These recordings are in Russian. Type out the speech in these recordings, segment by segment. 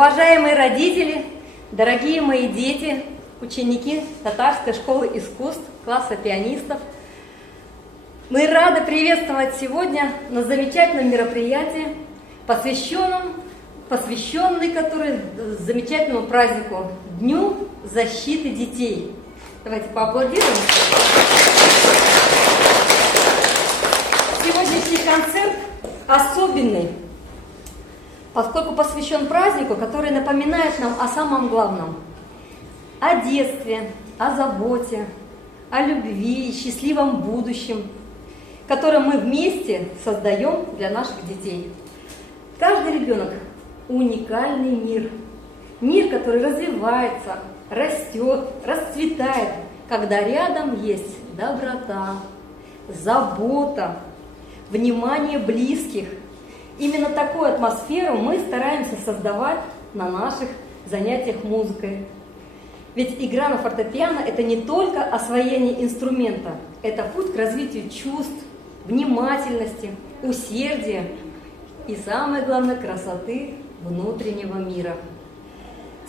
Уважаемые родители, дорогие мои дети, ученики Татарской школы искусств, класса пианистов, мы рады приветствовать сегодня на замечательном мероприятии, посвященном замечательному празднику Дню защиты детей. Давайте поаплодируем. Сегодняшний концерт особенный, поскольку посвящен празднику, который напоминает нам о самом главном – о детстве, о заботе, о любви и счастливом будущем, которое мы вместе создаем для наших детей. Каждый ребенок – уникальный мир. Мир, который развивается, растет, расцветает, когда рядом есть доброта, забота, внимание близких. Именно такую атмосферу мы стараемся создавать на наших занятиях музыкой. Ведь игра на фортепиано – это не только освоение инструмента, это путь к развитию чувств, внимательности, усердия и, самое главное, красоты внутреннего мира.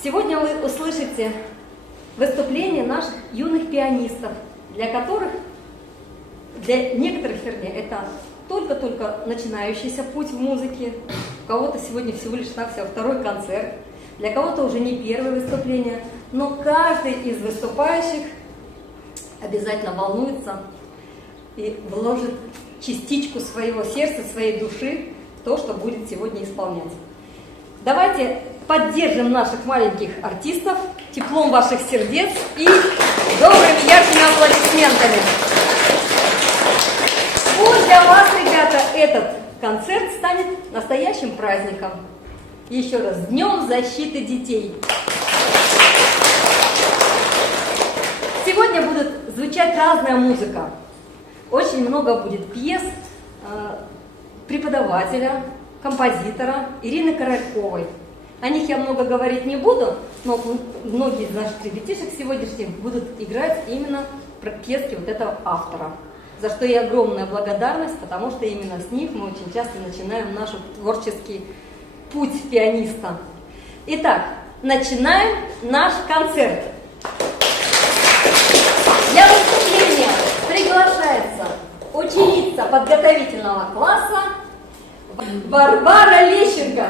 Сегодня вы услышите выступление наших юных пианистов, для некоторых, это только-только начинающийся путь в музыке, у кого-то сегодня всего лишь навсего второй концерт, для кого-то уже не первое выступление, но каждый из выступающих обязательно волнуется и вложит частичку своего сердца, своей души в то, что будет сегодня исполнять. Давайте поддержим наших маленьких артистов теплом ваших сердец и добрыми яркими аплодисментами. Пусть для вас, ребята, этот концерт станет настоящим праздником. Еще раз, Днем защиты детей. Сегодня будет звучать разная музыка. Очень много будет пьес преподавателя, композитора Ирины Корольковой. О них я много говорить не буду, но многие из наших ребятишек сегодняшних будут играть именно пьески вот этого автора. За что и огромная благодарность, потому что именно с них мы очень часто начинаем наш творческий путь пианиста. Итак, начинаем наш концерт. Для выступления приглашается ученица подготовительного класса Варвара Лещенко.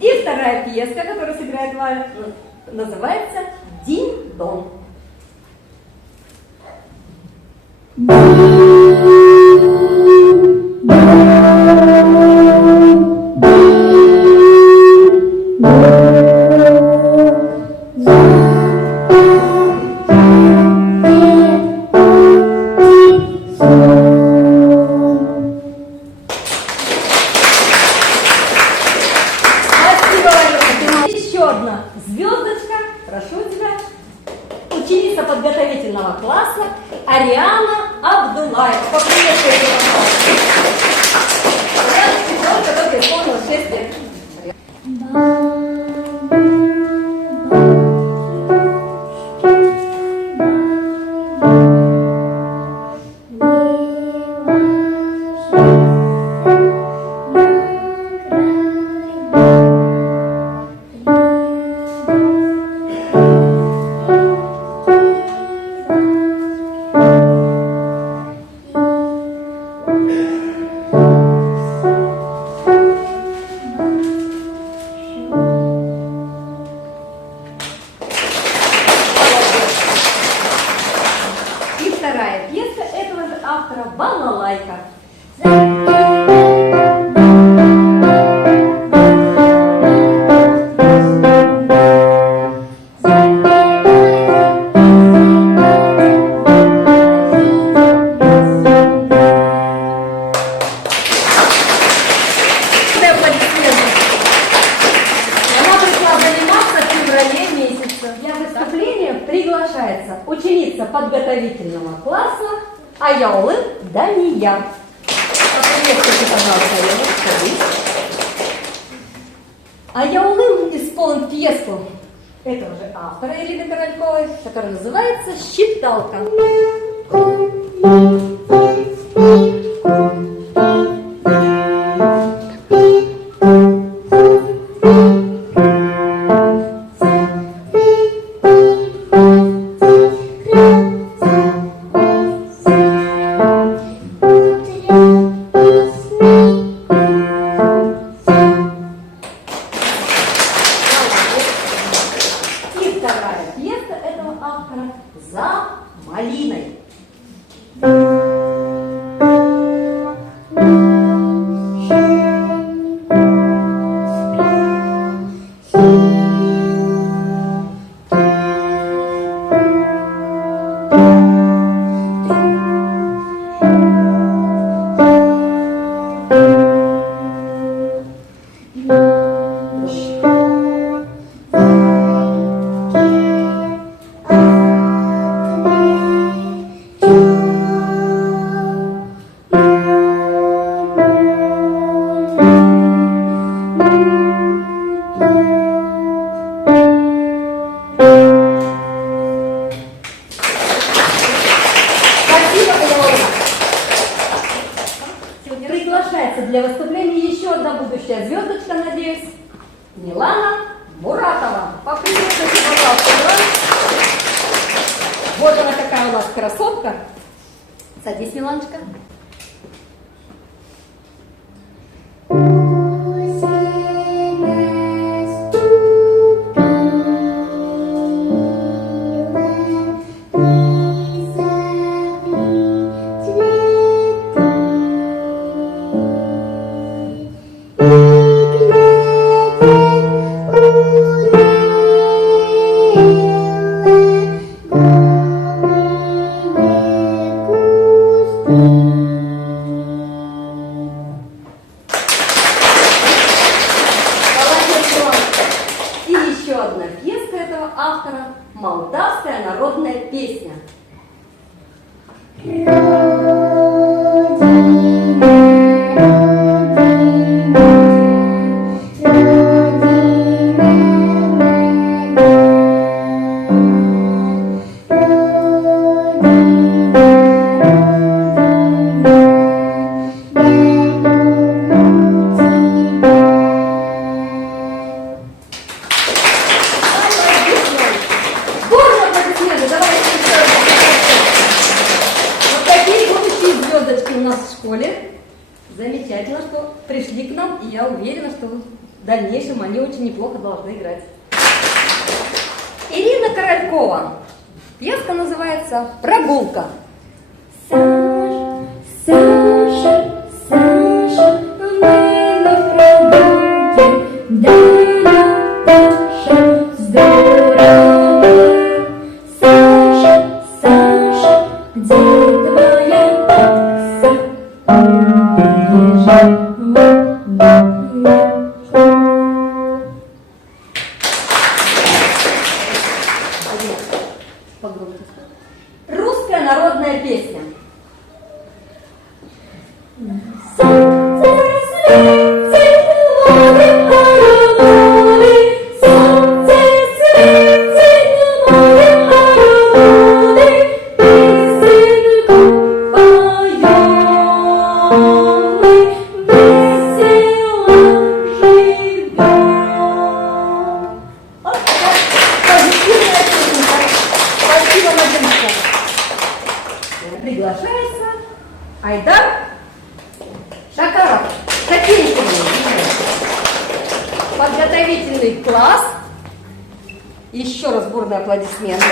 И вторая пьеска, которую сыграет Валя, называется «Динь-дон». Звездочка, прошу тебя, ученица подготовительного класса Ариана Абдулаева. Поприветствуйте, пожалуйста. Только исполнилось 6 лет. Вторая пьеса этого же автора «Балалайка». ученица подготовительного класса Аяулым Дания. Поприветствуйте, пожалуйста, Аяулым. Аяулым исполнит пьесу этого же автора Ирины Корольковой, которая называется «Считалка». «За малиной». Приглашается для выступления еще одна будущая звездочка, надеюсь, Милана Муратова. Поприветствуйте, пожалуйста, Милана. Вот она какая у нас красотка. Садись, Миланочка. Одна пьеска этого автора – молдавская народная песня. У нас в школе. Замечательно, что пришли к нам, и я уверена, что в дальнейшем они очень неплохо должны играть. Ирина Королькова. Пьеска называется «Прогулка». Саша, Саша, Саша, мы на прогулке, да, Наташа, здорово. Саша, Саша, где твоя такса? Русская народная песня. Приглашается Айдар Шакаров. Какие подготовительный класс. Еще раз бурные аплодисменты.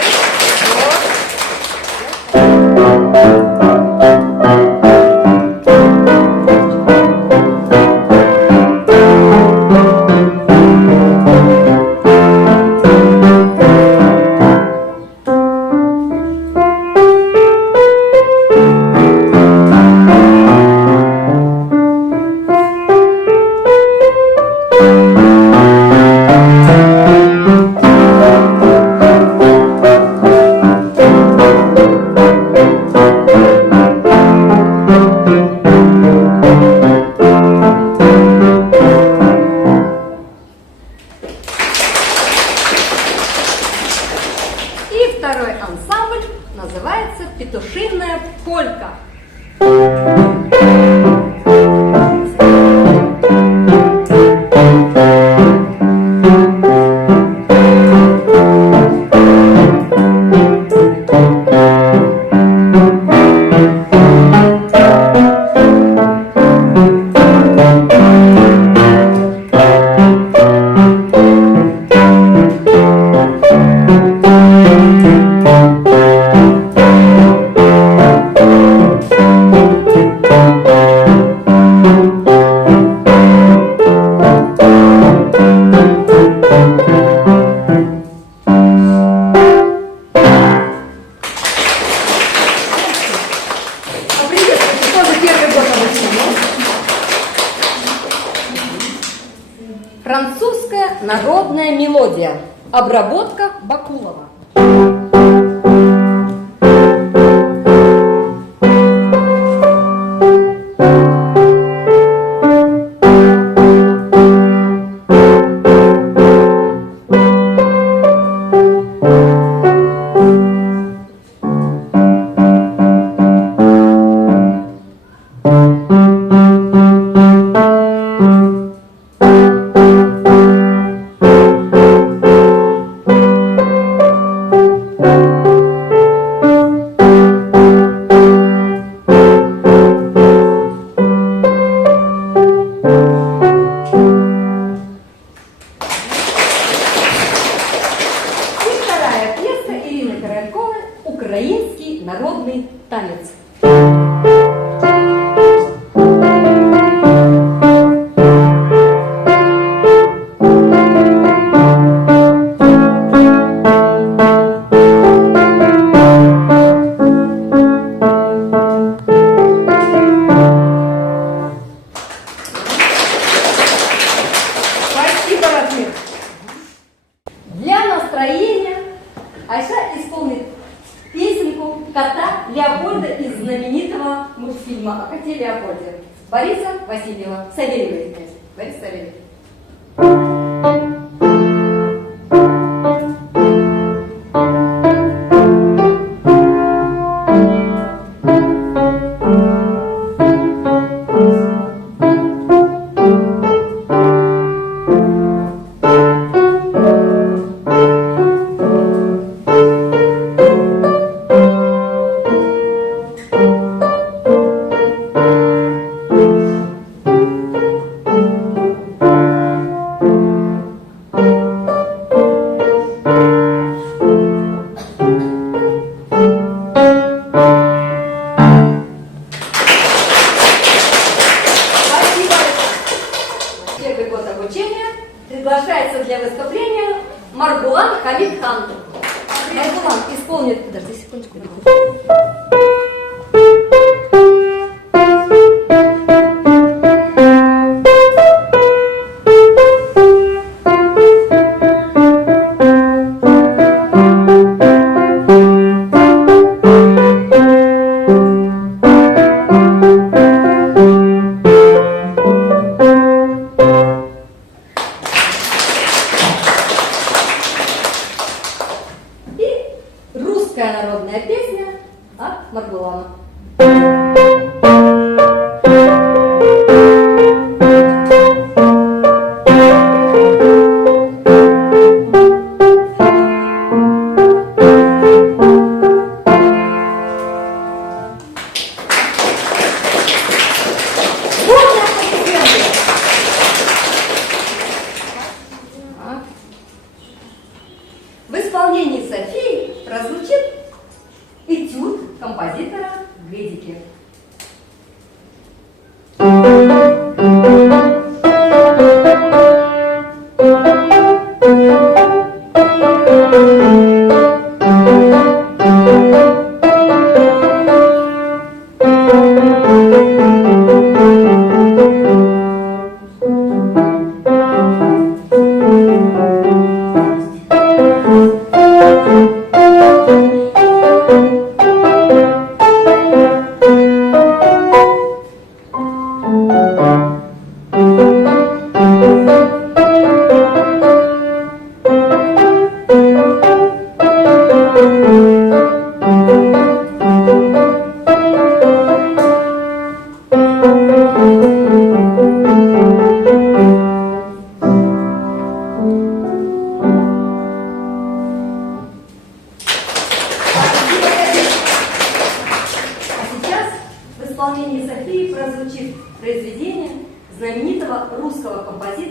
второй ансамбль называется «Петушиная полька». Французская народная мелодия. Обработка Бакулова. Украинский народный танец. Спасибо, Ратмир. Для настроения Айша исполнит песенку кота Леопольда из знаменитого мультфильма о коте Леопольде. Бориса Васильева. Савельева. Борис Савельев. Первый год обучения приглашается для выступления Маргулан Хамидхан. Маргулан исполнит... Подожди секундочку. Русская народная песня от Маргулана. В исполнении Софии прозвучит этюд композитора Гедики.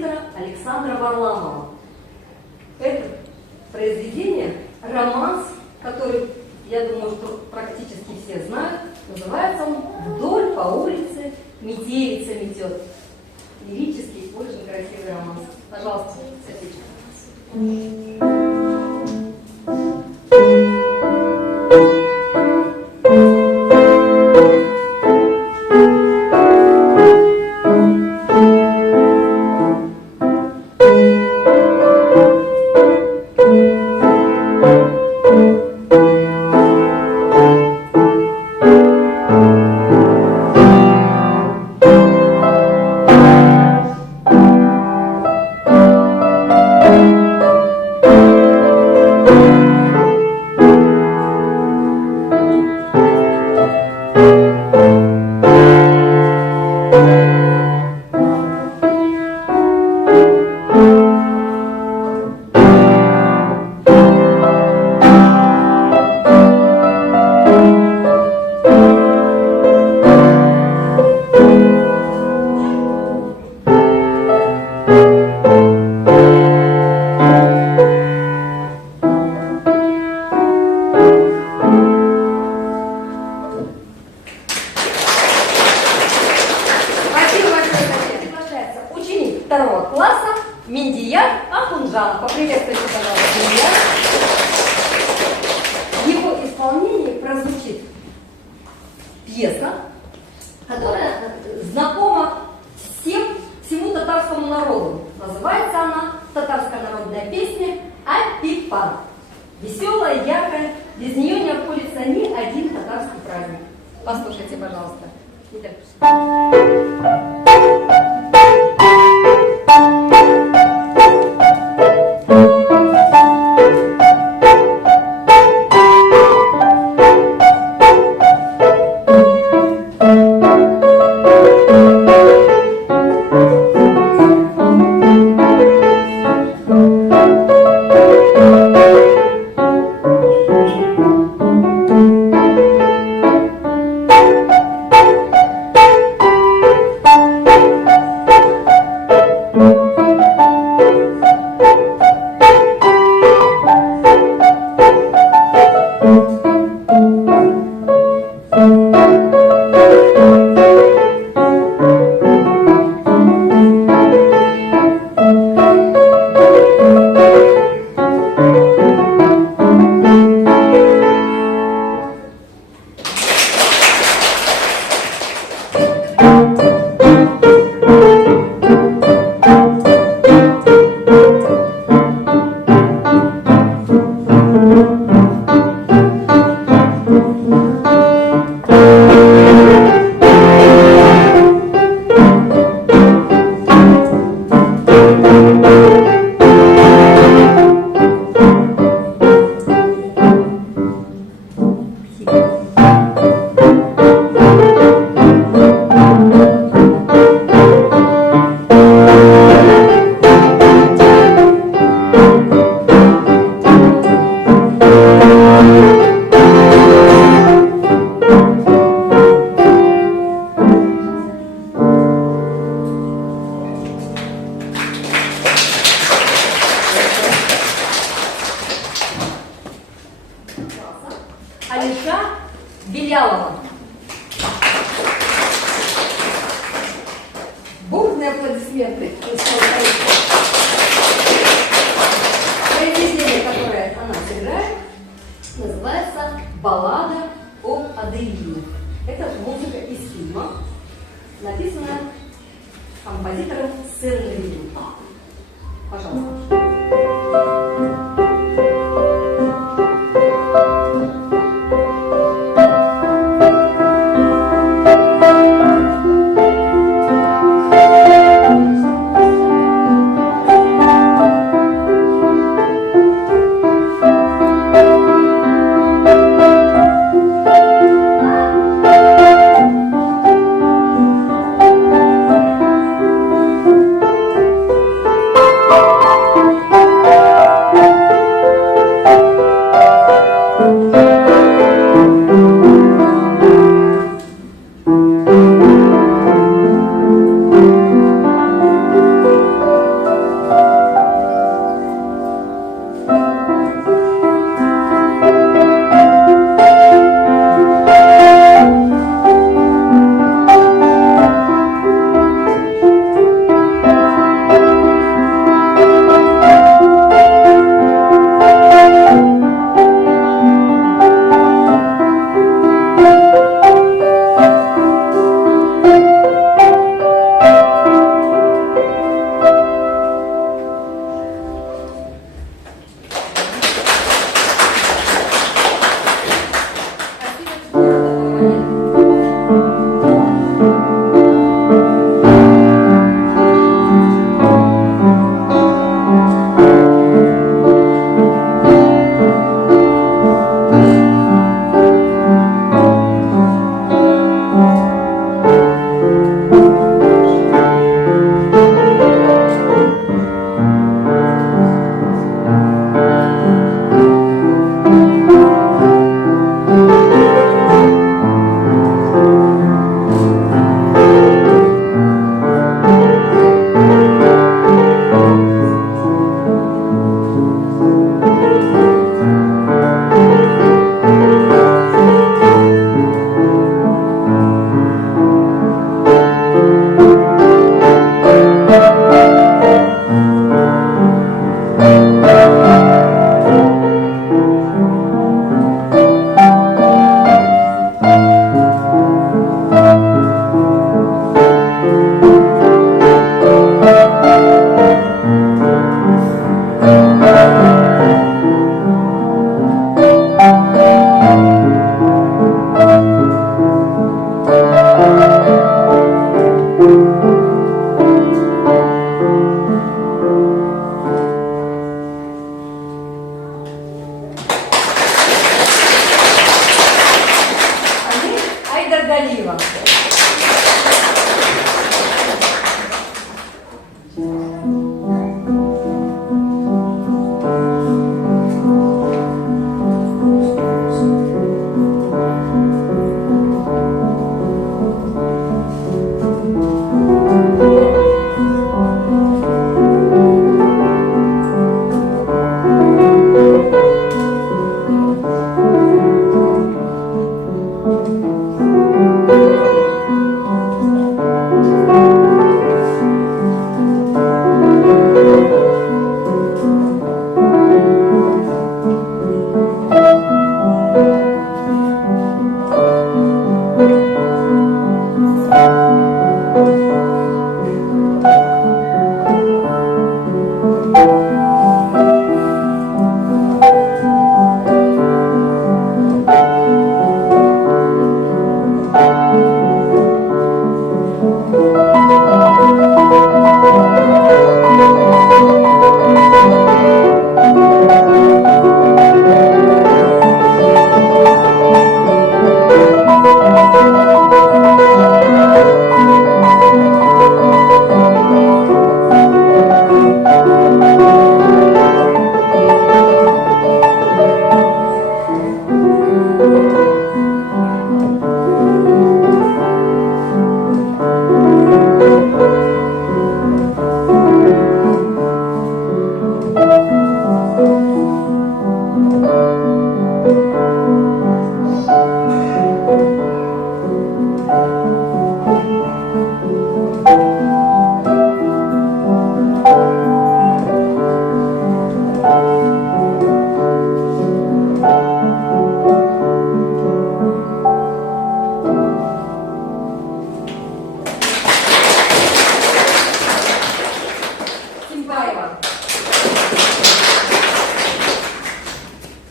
композитора Александра Варламова. Это произведение, романс, который, я думаю, что практически все знают, называется он «Вдоль по улице метелица метет». Лирический, очень красивый романс. Пожалуйста, Софичка. Второго класса Миндияр Ахунжанов. Поприветствуйте, пожалуйста, Миндияр. В его исполнении прозвучит пьеса, которая знакома всему татарскому народу. Называется она «Татарская народная песня Апипан». Веселая, яркая, без нее не обходится ни один татарский праздник. Послушайте, пожалуйста. Алиша Белялова. Бурные аплодисменты. Произведение, которое она сыграет, называется «Баллада об Аделине». Это музыка из фильма, написанная композитором Сен-Левин. Пожалуйста. Нургалиева.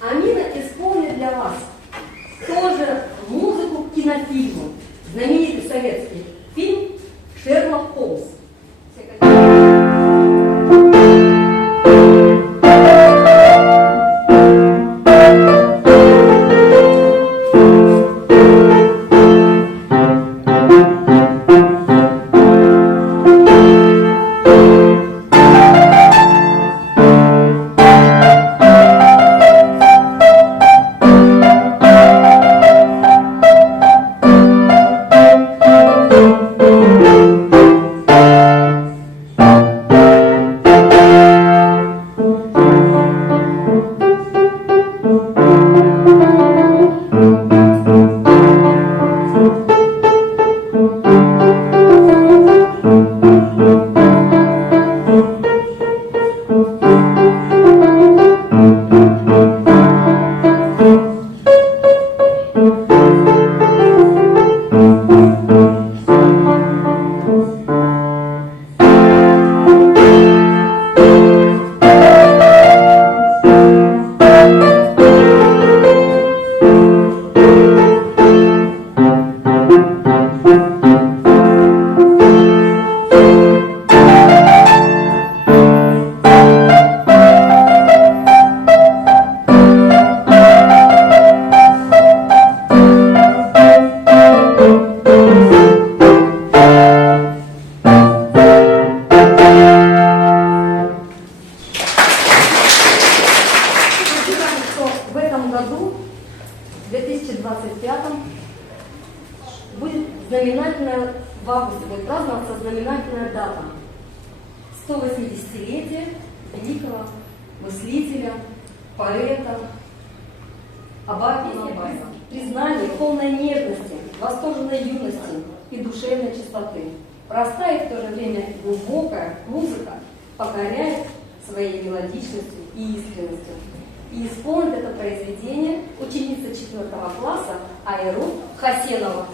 Амина исполнит для вас тоже музыку к кинофильму. Знаменитый советский фильм «Шерлок Холмс». В этом году, в 2025, будет знаменательная, в августе будет праздноваться знаменательная дата. 180-летие великого мыслителя, поэта Абакана Абаева. Признание полной нежности, восторженной юности и душевной чистоты. Простая и в то же время глубокая музыка покоряет своей мелодичностью и искренностью. И исполнит это произведение ученица 4 класса Айру Хасенова.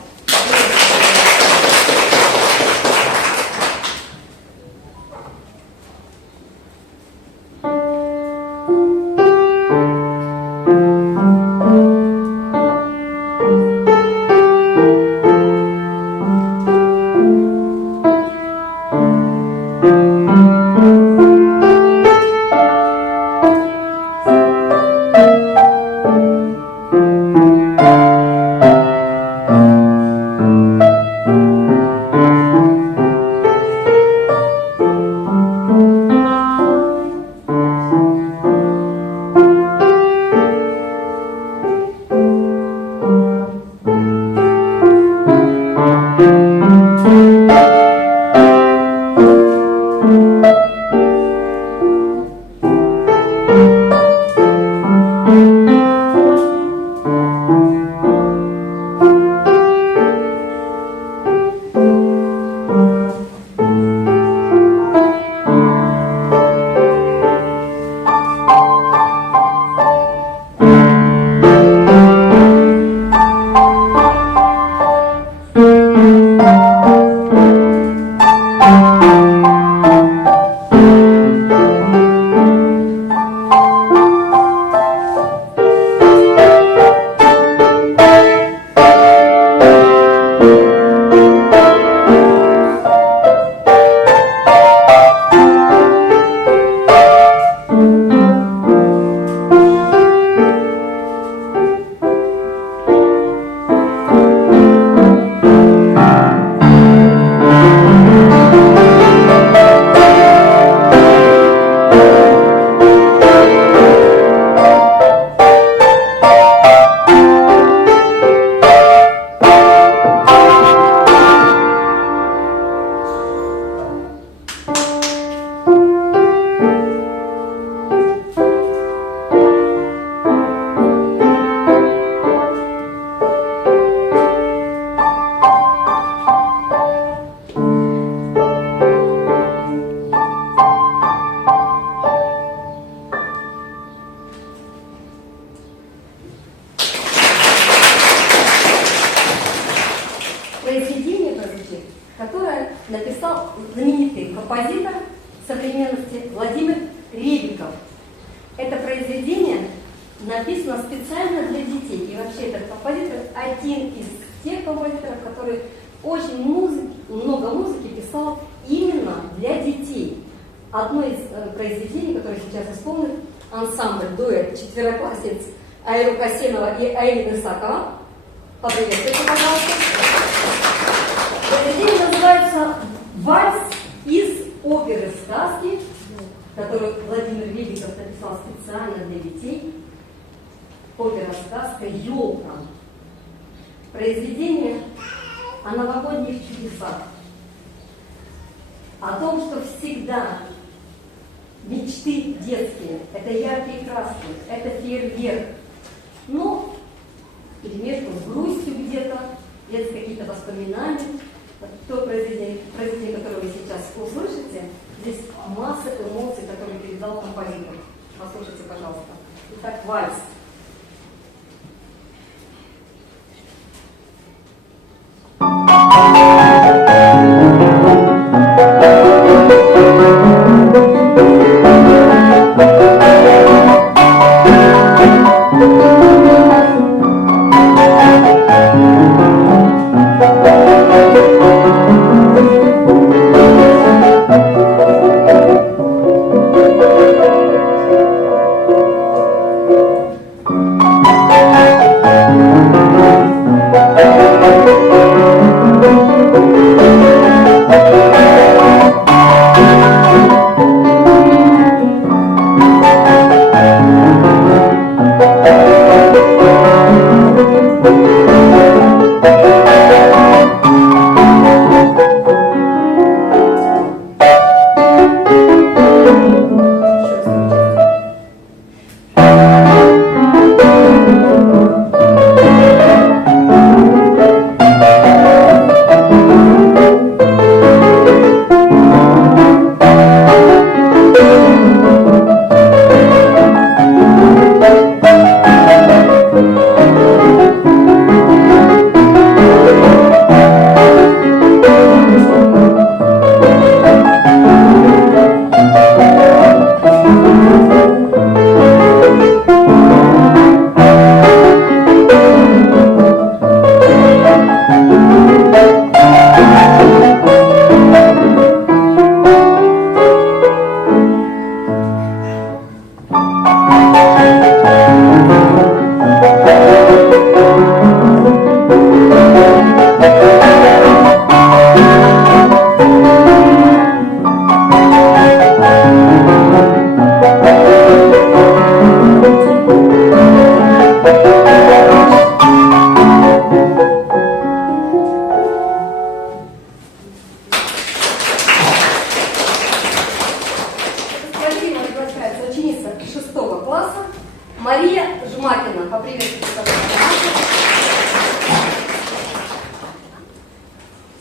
знаменитый композитор современности Владимир Ребиков. Это произведение написано специально для детей. И вообще этот композитор один из тех композиторов, который очень много музыки писал именно для детей. Одно из произведений, которое сейчас исполнит ансамбль, дуэт четвероклассниц Айру Касенова и Аэлины Исакова. Поприветствуйте, пожалуйста. Произведение называется «Вальс из оперы сказки», которую Владимир Ребиков написал специально для детей. Опера-сказка «Елка». Произведение о новогодних чудесах. О том, что всегда мечты детские, это яркие краски, это фейерверк. Но вперемешку с грустью где-то, есть какие-то воспоминания. То произведение, которое вы сейчас услышите, здесь масса эмоций, которые передал композитор. Послушайте, пожалуйста. Итак, вальс.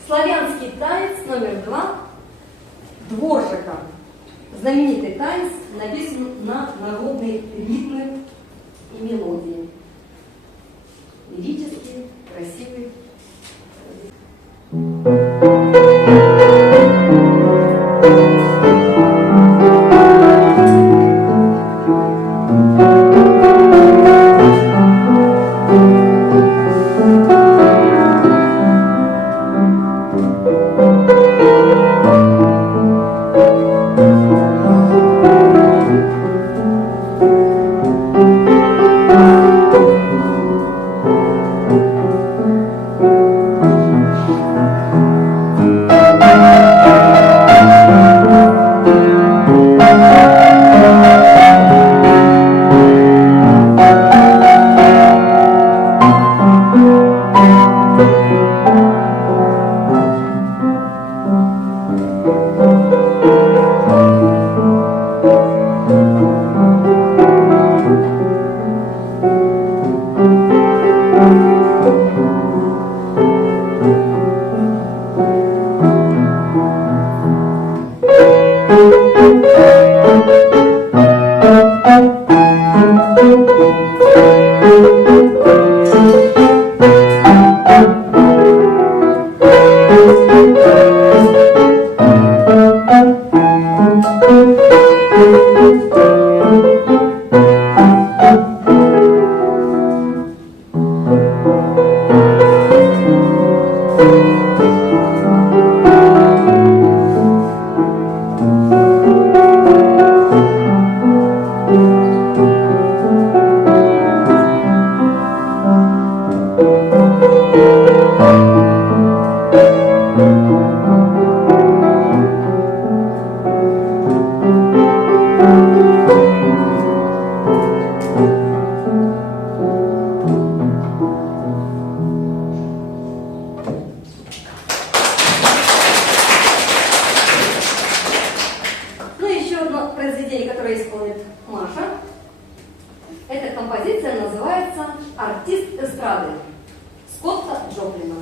Славянский танец номер 2 Дворжика. Знаменитый танец написан на народные ритмы и мелодии. Лирический, красивый. композиция называется «Артист эстрады» Скотта Джоплина.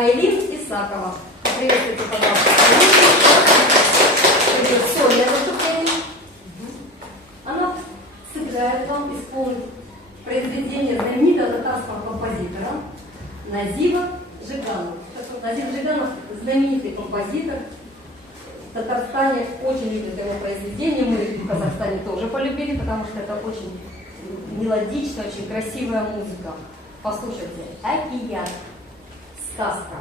Айлин Исакова. Приветствуйте, пожалуйста. Это сольное выступление. Она сыграет вам, исполнит произведение знаменитого татарского композитора Назима Жиганова. Назим Жиганов знаменитый композитор. В Татарстане очень любят его произведения. Мы в Казахстане тоже полюбили, потому что это очень мелодичная, очень красивая музыка. Послушайте. Акият. Сказка.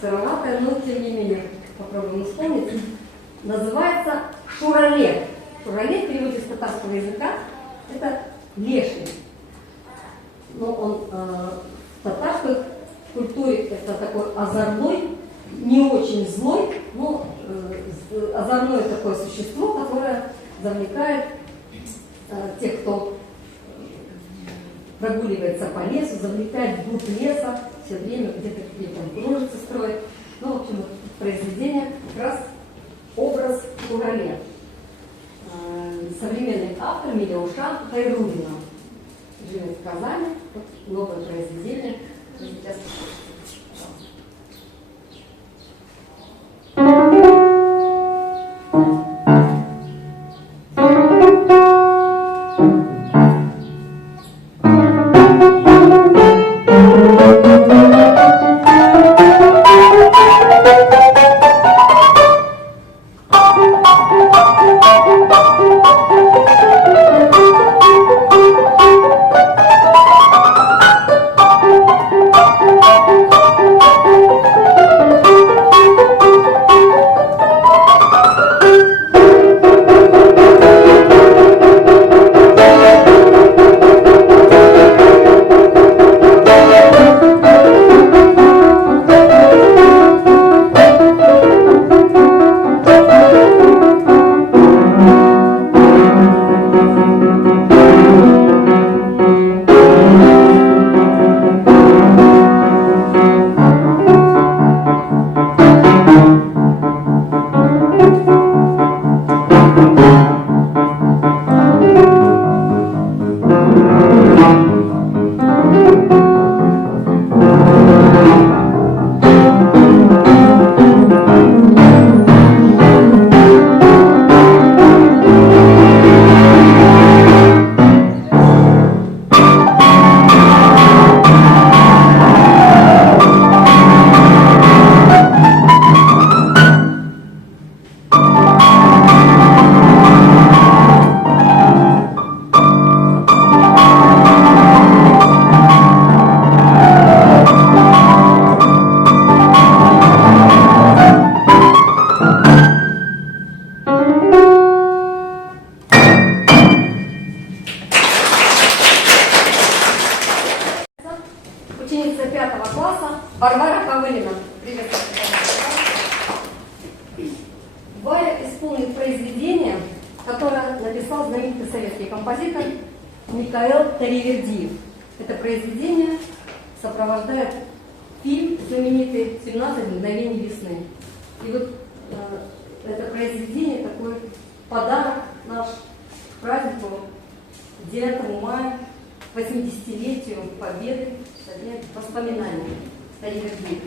сыроватое, но тем не менее попробуем вспомнить. Называется шурале. Шурале в переводе с татарского языка это леший. Но он в татарской культуре это такой озорной, не очень злой, но озорное такое существо, которое завлекает тех, кто прогуливается по лесу, завлекает вглубь леса, все время где-то какие-то кружицы строит. Ну, в общем, произведение как раз образ шурале. Современный автор Милеушан Хайруллина. Живет в Казани. Вот новое произведение. Сейчас ученица 5 класса Варвара Ковылина. Привет. Варя исполнит произведение, которое написал знаменитый советский композитор Микаэл Таривердиев. Это произведение сопровождает фильм знаменитый «17 мгновений весны». И вот это произведение такой подарок наш к празднику 9 мая, 80-летию Победы, воспоминаний Таривердиев.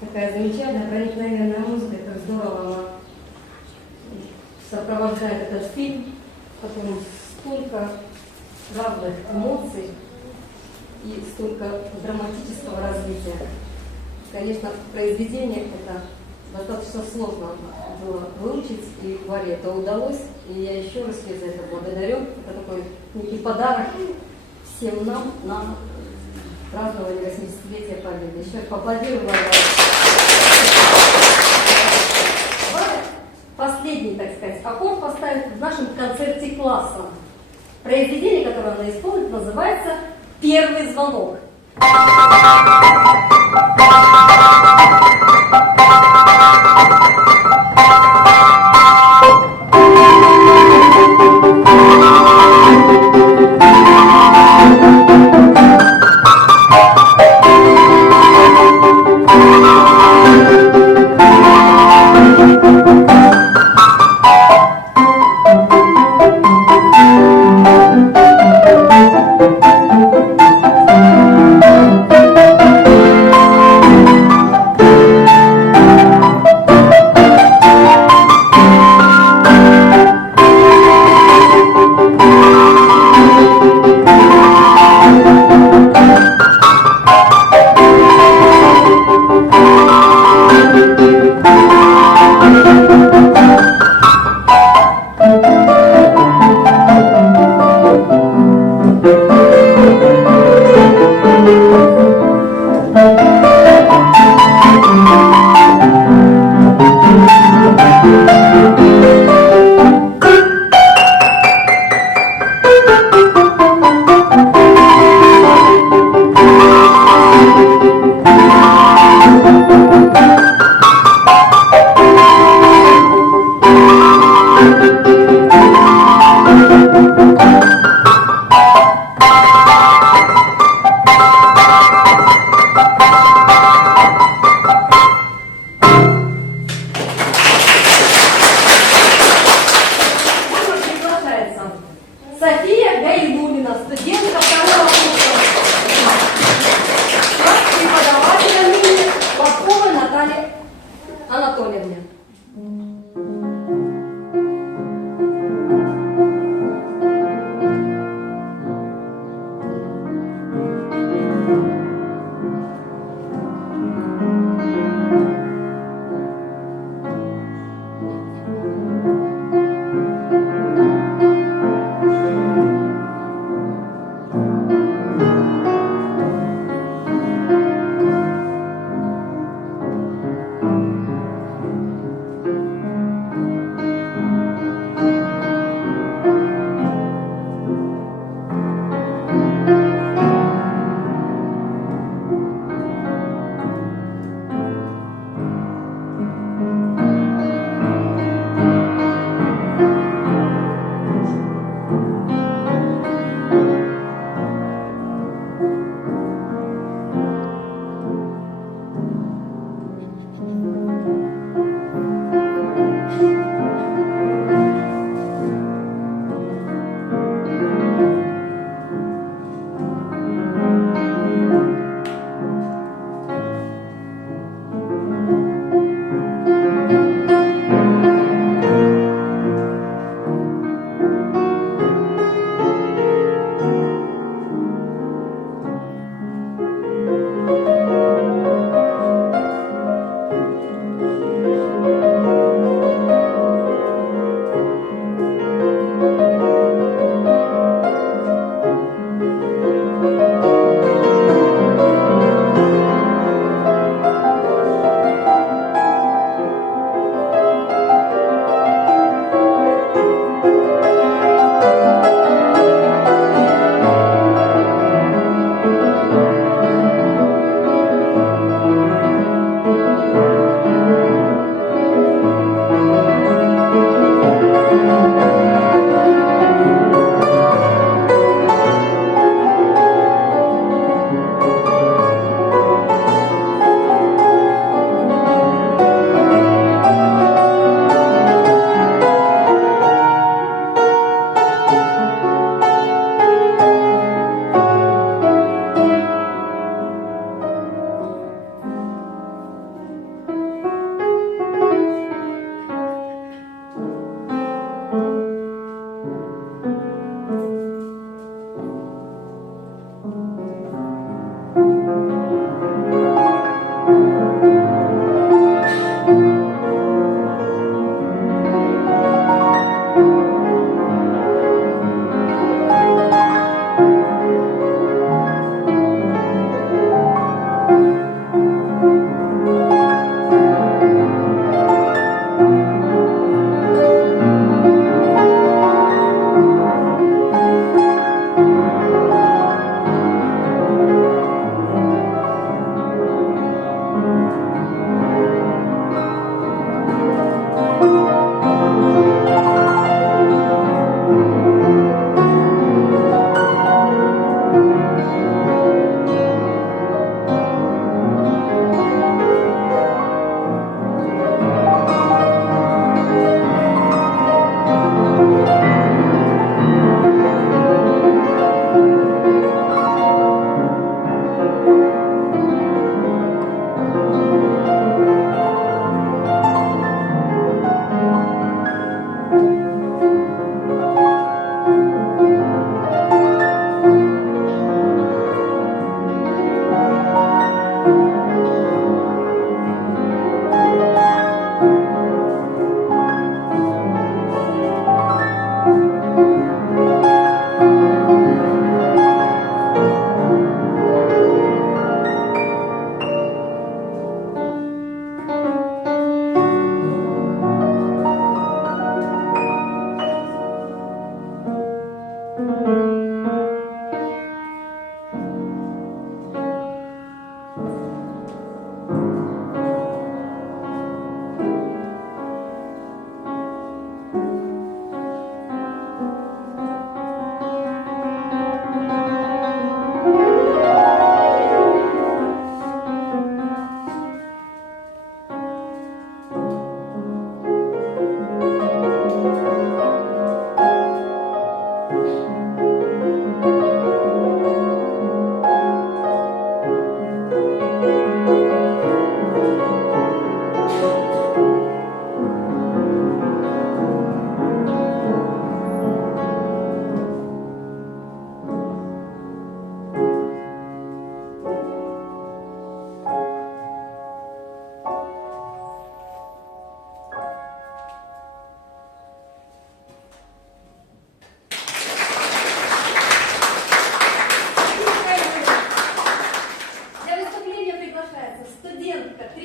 Такая замечательная, проникновенная музыка, как здорово она сопровождает этот фильм, в котором столько разных эмоций и столько драматического развития. Конечно, произведение это достаточно сложно было выучить, и Варе это удалось, и я еще раз ей за это благодарю. Это такой некий подарок всем нам на празднование 80-летия Победы. Еще раз поаплодирую Варе. Валя последний, так сказать, аккорд поставит в нашем концерте класса. Произведение, которое она исполнит, называется «Первый звонок».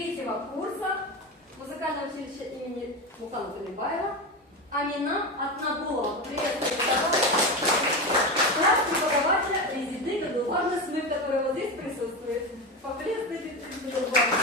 третьего курса музыкального училища имени Мухана Талибаева Амина Атнагулова. Приветствую преподавателя Резиды Гадулбарна Смык, который вот здесь присутствует. Поприветствуйте Гадулбарна.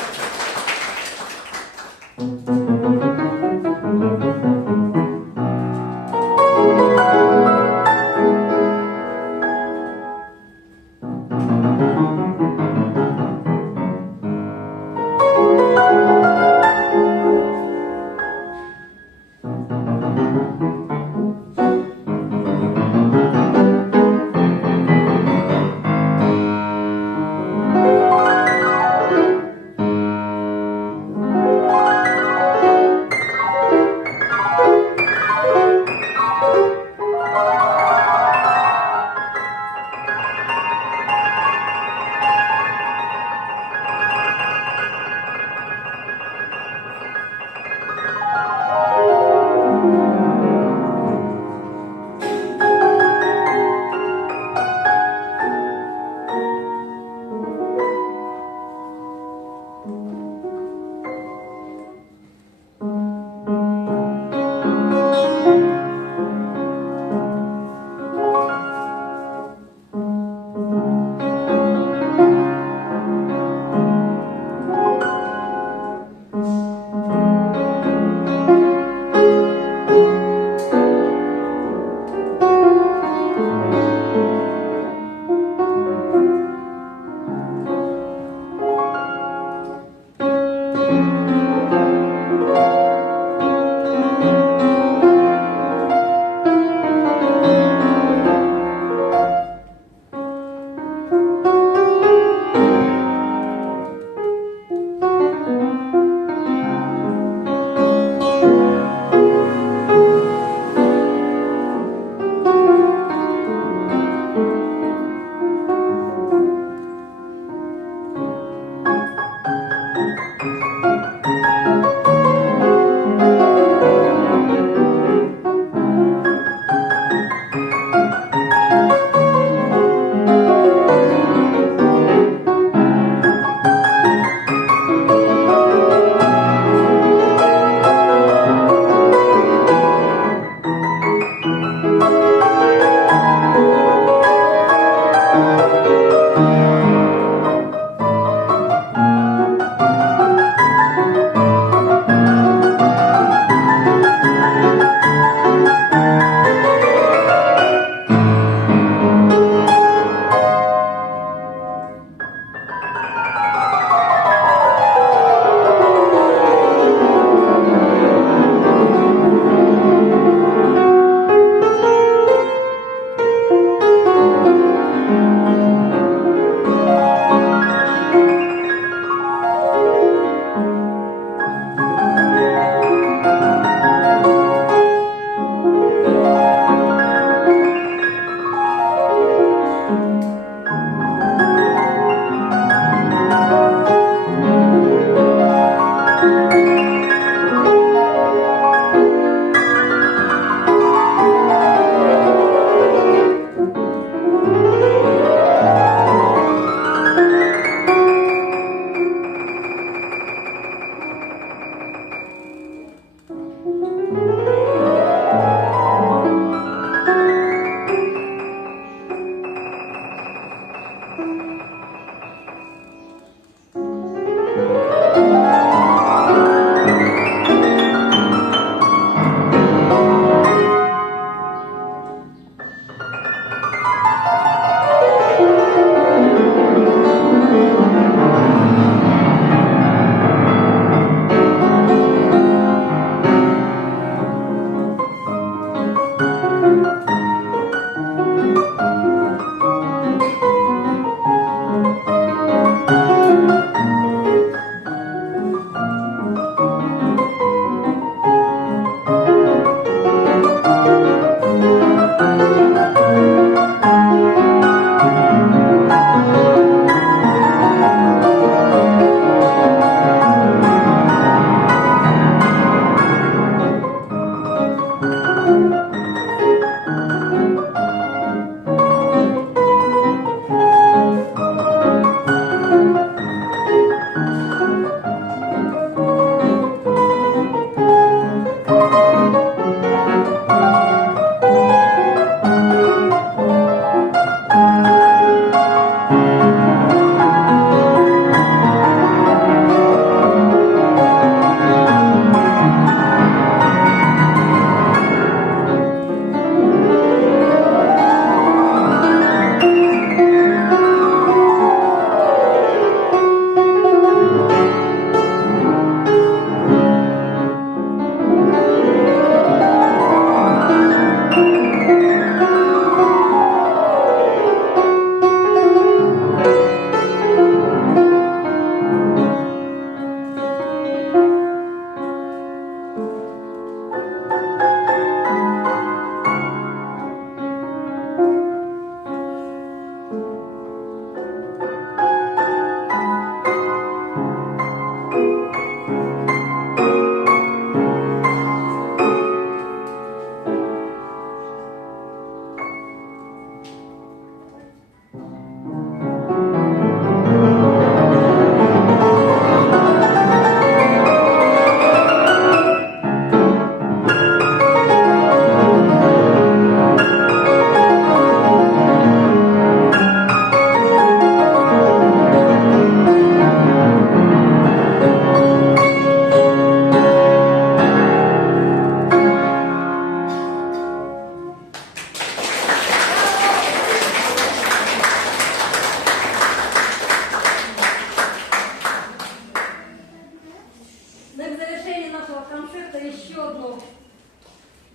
этого концерта еще одно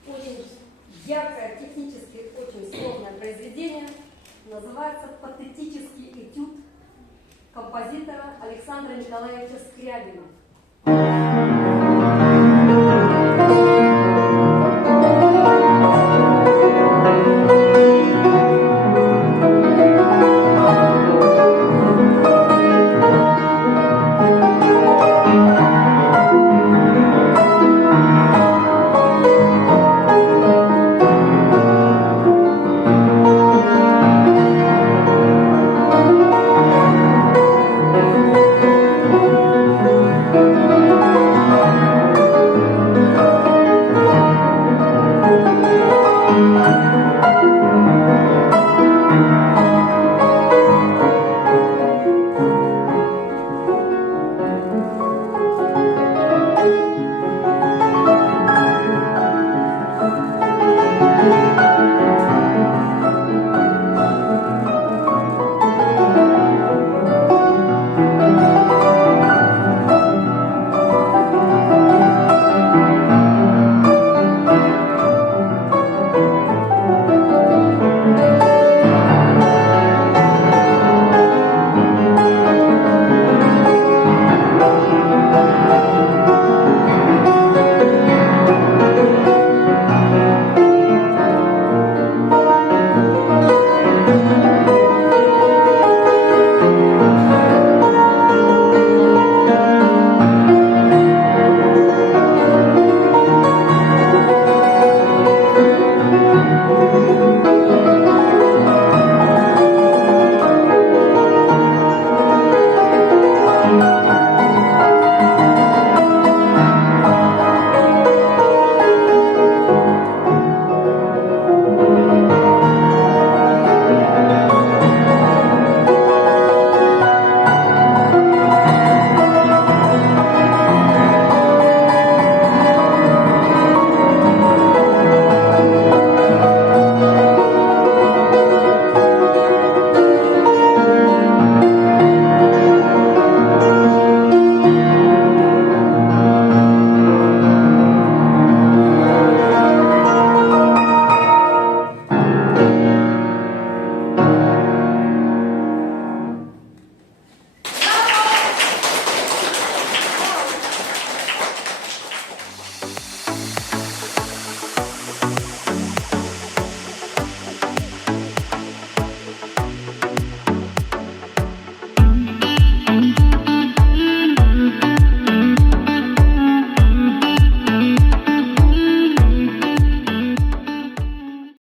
очень яркое, технически очень сложное произведение. Называется «Патетический этюд» композитора Александра Николаевича Скрябина.